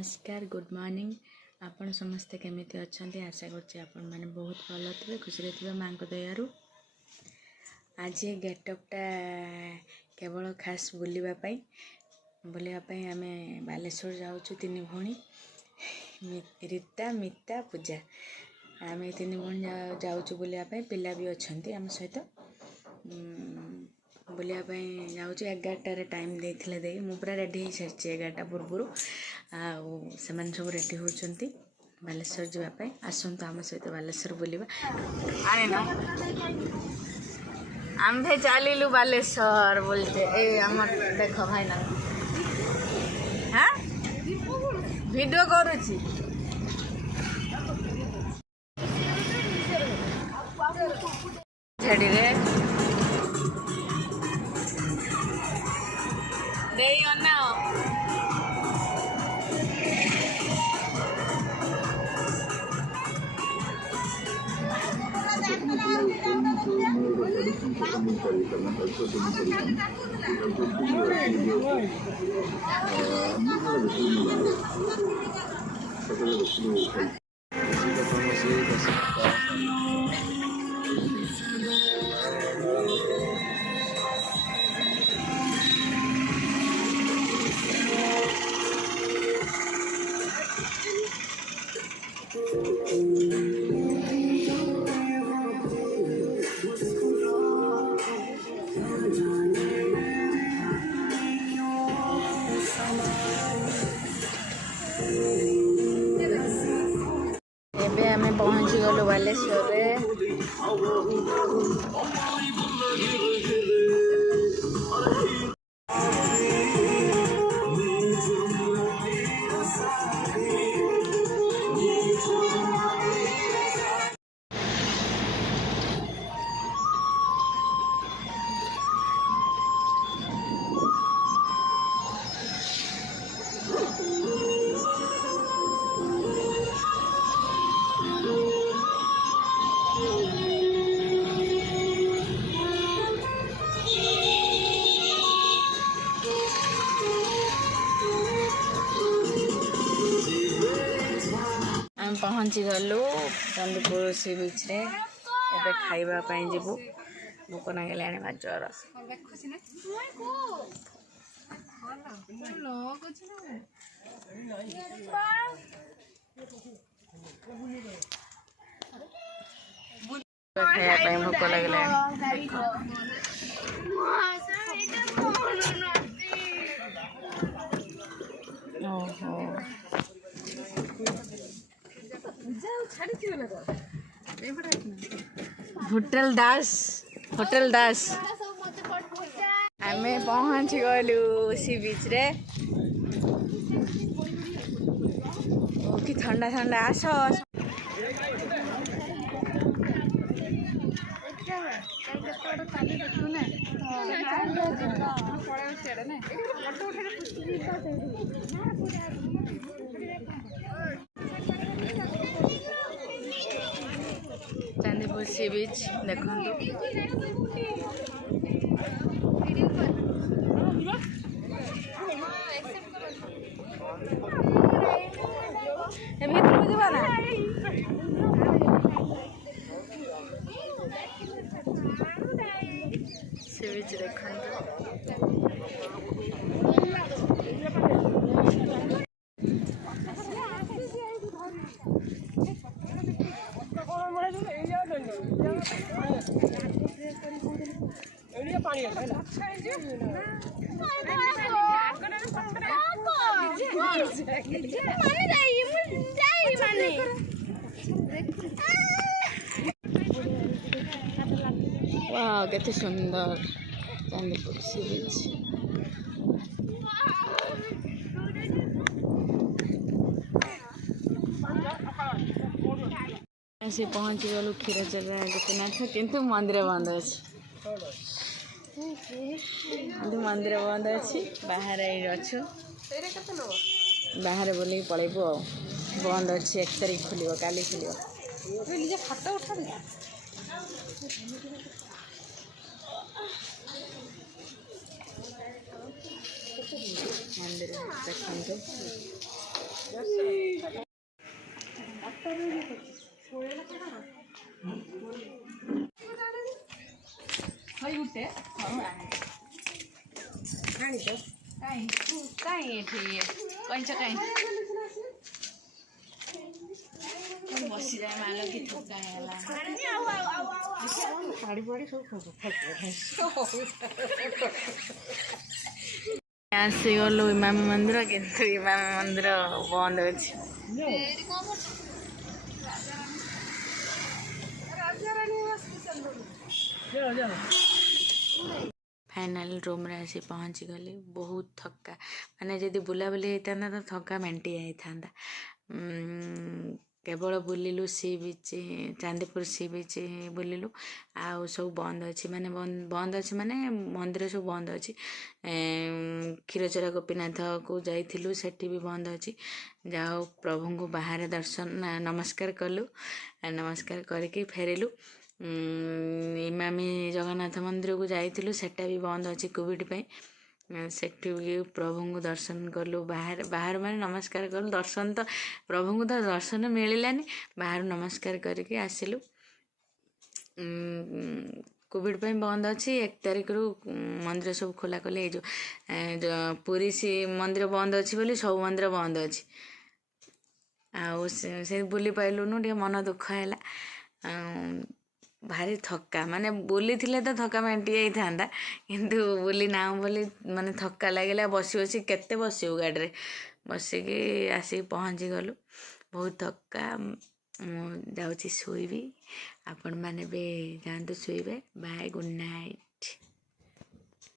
नमस्कार good morning आपण समस्ते केमिति अच्छे आशा कर मैंने बहुत भल थे खुशी थे माँ को दयारू आज गेटअपटा केवल खास बुलापाई आम बालेश्वर जाऊँ तीन भौणी रीता मिता पूजा आम तीन भौणी जाऊँ बुलापाई पिला भी अच्छा आम सहित बुलापाई जाऊँ 11टार टाइम दे मु पूरा रेडी हो सारी 11टा पूर्व से सब रेडी होती बालेश्वर जावाई आसतु आम सहित बालेश्वर बुलवा आम भे चलू बालेश्वर बोलते आम देख भाई ना हाँ वीडियो करुची झेड़ी रे देई अन्ना आम पहुँची गलु बालेश्वर पहुँची गलु चंदीपुर सी बीच रे एबे खाइबा जीवु भोक नागिलाणी भाजर खाइबा भोक लगे ओहो होटल दास आम पहुँच गलु सी बीच रे कि ठंडा ठंडा आस चांदीपुर सी बीच देखो सी बीच देखो वाह केते सुंदर चांदीपुर सी बीच ऐसे पहुँच गलु क्षीरचर गोपीनाथ किंतु मंदिर बंद अच्छे मंदिर बंद अच्छी बाहर अच्छु बाहर बोल पलैबू बंद अच्छी 1 तारीख खुल काली खुल मंदिर देखते ବସିଯାଏ ମାଲ କି ଥକା ହେଇଗଲା ଆସିଗଲୁ ଇମାମ ମନ୍ଦିର କିନ୍ତୁ ଇମାମ ମନ୍ଦିର ବନ୍ଦ ଅଛି। फाइनाल रूम्रे आसी पहुँचीगली। बहुत थका माने जदि बुलाबुली होता तो थका मेंटी जाता। केवल बुलिलु सी बीच चांदीपुर सी बीच बुलिलु आउ सब बंद अच्छी माने बंद अच्छी माने मंदिर सब बंद अच्छी। क्षीरचोरा गोपीनाथ को जाइलु सेठी भी बंद अच्छी। जाओ प्रभु को बाहर दर्शन नमस्कार कलु। नमस्कार करके फेरिलु। इमामी जगन्नाथ मंदिर को जाइलु सेटा भी बंद अच्छी कोविड पे। सेठी भी प्रभु को दर्शन कलु। बाहर बाहर माने नमस्कार कलु। दर्शन तो प्रभु को तो दर्शन मिललानी। बाहर नमस्कार करके आसिलु। कोविड पे बंद अच्छी। 1 तारिख रु मंदिर सब खोला खोली जो पुरी सी मंदिर बंद अच्छी बोली सब मंदिर बंद अच्छी। आउ से बुली पाइलुनु टे मन दुख है। भारी थका माने बुली थिले तो थका मेंटी जाता किंतु बुली ना बोली माने थका लगे बसी बसी केते बसू गाड़ी रे बसिकी आसिक पहुँची गलु। बहुत थका जाऊँगी शोइबी। आपण मैंने भी जातु शोइबे। Bye good night.